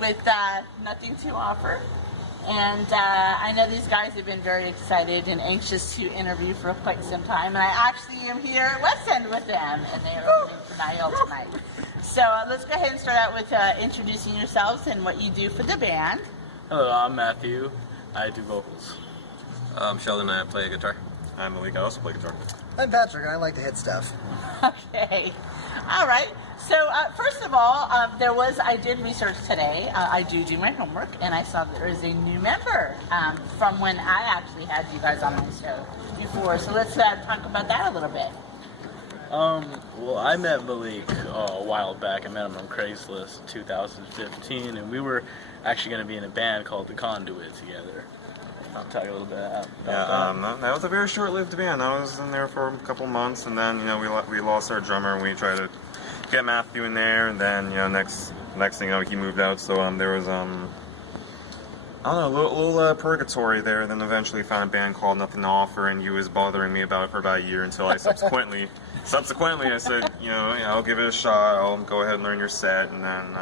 with Nothing to Offer. And I know these guys have been very excited and anxious to interview for quite some time. And I actually am here at West End with them, and they are opening for Nihil tonight. So let's go ahead and start out with introducing yourselves and what you do for the band. Hello, I'm Matthew. I do vocals. I'm Sheldon, I play guitar. I'm Malik, I also play guitar. I'm Patrick, and I like to hit stuff. Okay. All right. So first of all, I did research today. I do my homework, and I saw that there is a new member from when I actually had you guys on my show before. So let's talk about that a little bit. Well, I met Malik a while back. I met him on Craigslist in 2015, and we were actually going to be in a band called The Conduit together. I'll talk a little bit about that. That was a very short-lived band. I was in there for a couple months, and then we lost our drummer, and we tried to get Matthew in there, and then next thing he moved out. So there was I don't know, a little purgatory there. Then eventually found a band called Nothing to Offer, and he was bothering me about it for about a year until I subsequently I said I'll give it a shot. I'll go ahead and learn your set, and then.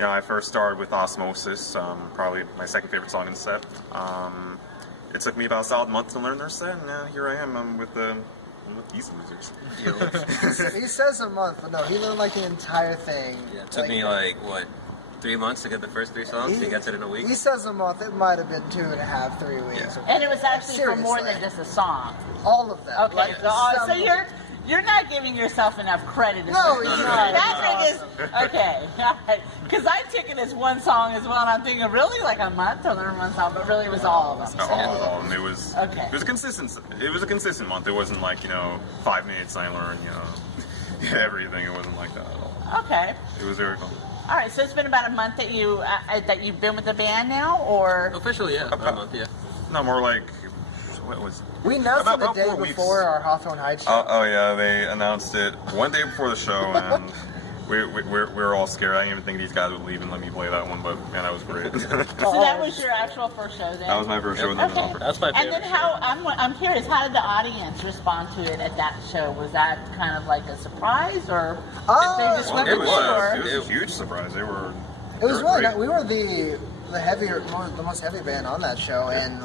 I first started with Osmosis, probably my second favorite song in the set. It took me about a solid month to learn their set, and now here I am. I'm with these losers. He says a month, but no, he learned like the entire thing. Yeah, it took me like, 3 months to get the first 3 songs? He gets it in a week? He says a month, it might have been 2.5, 3 weeks. Yeah. And it was actually for more than just a song. All of them. Okay, Like, so you're not giving yourself enough credit. No, he's not. Patrick is okay, because I took it as one song as well, and I'm thinking really like a month to learn one song, but really it was all of them. All of them. It was okay. It was a consistent month. It wasn't like 5 minutes and I learned everything. It wasn't like that at all. Okay. It was very fun. All right, so it's been about a month that you've been with the band now, or Officially, yeah, about a month, yeah. No, more like what was it? We announced it the about day 4 weeks. before our Hawthorne Heights show. Oh yeah, they announced it one day before the show, and we were all scared. I didn't even think these guys would leave and let me play that one, but man, that was great. so that was your actual first show then? That was my first show. Okay. That's my favorite. And then I'm curious, how did the audience respond to it at that show? Was that kind of like a surprise, or if they just went It with was a huge surprise. It was really great. nice. We were the most heavy band on that show, and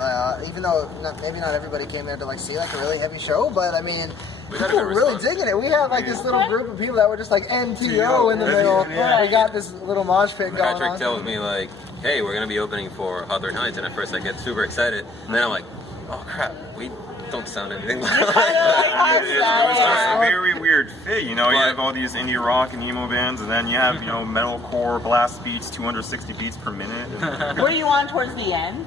even though maybe not everybody came there to see like a really heavy show, but I mean, people were really digging it. We had like this little group of people that were just like NTO in the middle. Yeah. We got this little mosh pit going on. Patrick tells me like, hey, we're going to be opening for Hawthorne Heights, and at first I get super excited, and then I'm like, oh crap, we don't sound anything like that. It was a very weird fit, you have all these indie rock and emo bands, and then you have, metalcore blast beats, 260 beats per minute. Were you on towards the end?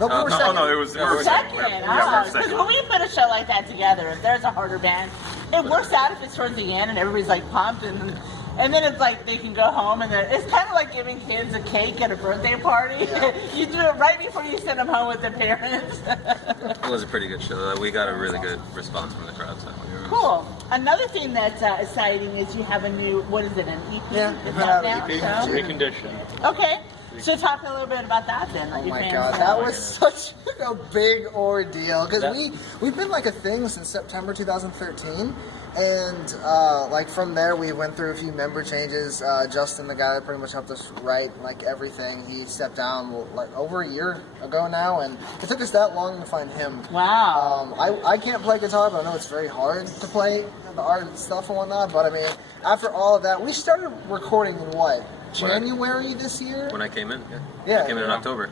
No, we were second. No, it was Second. Because second. when we put a show like that together, if there's a harder band, it works out if it's towards the end and everybody's like pumped, and then it's like they can go home, and it's kind of like giving kids a cake at a birthday party. Yeah. You do it right before you send them home with their parents. It was a pretty good show. We got a really good response from the crowd. So cool. Another thing that's exciting is you have a new, what is it, an EP? Yeah, Is that now? So? Recondition. Okay. So talk a little bit about that then. Oh my god, that was such a big ordeal, because we've been like a thing since September 2013, and from there we went through a few member changes. Justin, the guy that pretty much helped us write everything, he stepped down over a year ago now, and it took us that long to find him. Wow. I can't play guitar, but I know it's very hard to play the art stuff and whatnot, but I mean, after all of that, we started recording in January this year? When I came in, yeah. I came in October.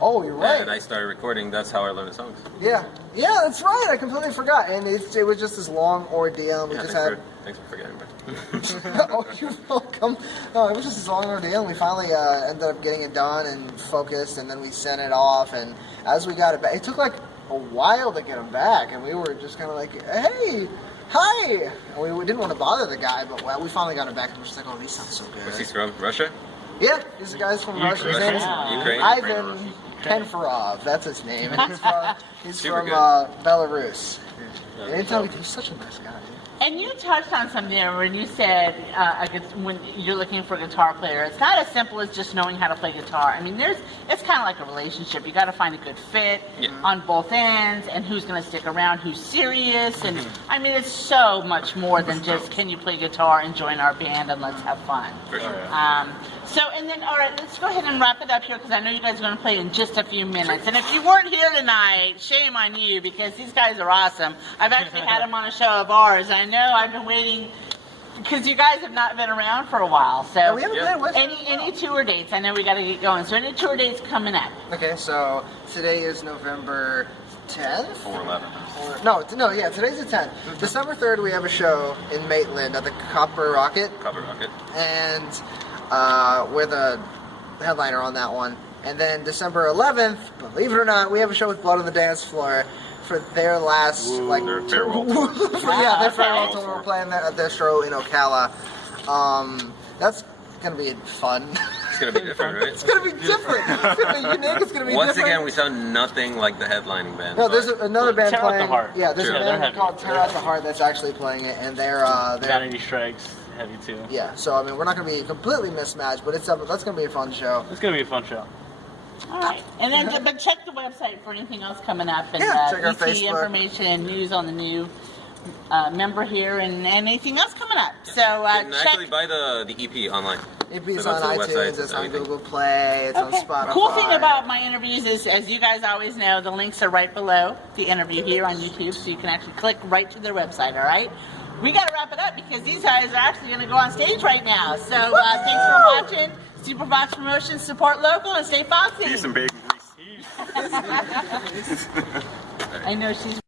Oh, you're right. And I started recording. That's how I learned the songs. Yeah, that's right. I completely forgot. And it was just this long ordeal. We thanks for forgetting. Oh, you're welcome. No, it was just this long ordeal. And we finally ended up getting it done and focused, and then we sent it off. And as we got it back, it took like a while to get them back. And we were just kind of like, hey, hi! And we didn't want to bother the guy, but we finally got it back, and we're just like, oh, these sound so good. Where's he from? Russia? Yeah, these guy's from Russia. His name's Ukraine? Ivan Penfarov. That's his name. And he's from Belarus. Anytime he's such a nice guy. And you touched on something there when you said when you're looking for a guitar player, it's not as simple as just knowing how to play guitar. I mean, it's kind of like a relationship. You got to find a good fit on both ends, and who's going to stick around, who's serious, and I mean, it's so much more than just can you play guitar and join our band and let's have fun. For sure. And then, all right, let's go ahead and wrap it up here because I know you guys are going to play in just a few minutes. And if you weren't here tonight, shame on you because these guys are awesome. I've actually had them on a show of ours. I know I've been waiting because you guys have not been around for a while. So Yeah, we haven't been with any tour dates? I know we got to get going. So any tour dates coming up? Okay, so today is November 10th? Or 11. Yeah, today's the 10th. December 3rd, we have a show in Maitland at the Copper Rocket. Copper Rocket. And we're the headliner on that one. And then December 11th, believe it or not, we have a show with Blood on the Dance Floor for their last Their farewell tour. their farewell tour. We're playing at their show in Ocala. That's gonna be fun. It's gonna be different, right? It's gonna be different. It's gonna be unique. It's gonna be Once different. again, we sound nothing like the headlining band. No, there's another band Tear Out the playing. Heart. Yeah, there's Sure. a They're band heavy. called Tear Out the Heart that's actually playing it, and they're Vanity Strikes, heavy too. yeah. So I mean, we're not gonna be completely mismatched, but that's gonna be a fun show. It's gonna be a fun show. All right, and then but check the website for anything else coming up and Yeah, check our ET Facebook. information and news on the new member here and anything else coming up. So You can check. actually buy the EP online. It's So on go to the website, iTunes, it's on everything. Google Play, it's on Spotify. Cool thing about my interviews is, as you guys always know, the links are right below the interview here on YouTube, so you can actually click right to their website. All right. We got to wrap it up because these guys are actually going to go on stage right now. So thanks for watching. Superfox Promotions, support local and stay foxy. Peace and bacon grease. I know she's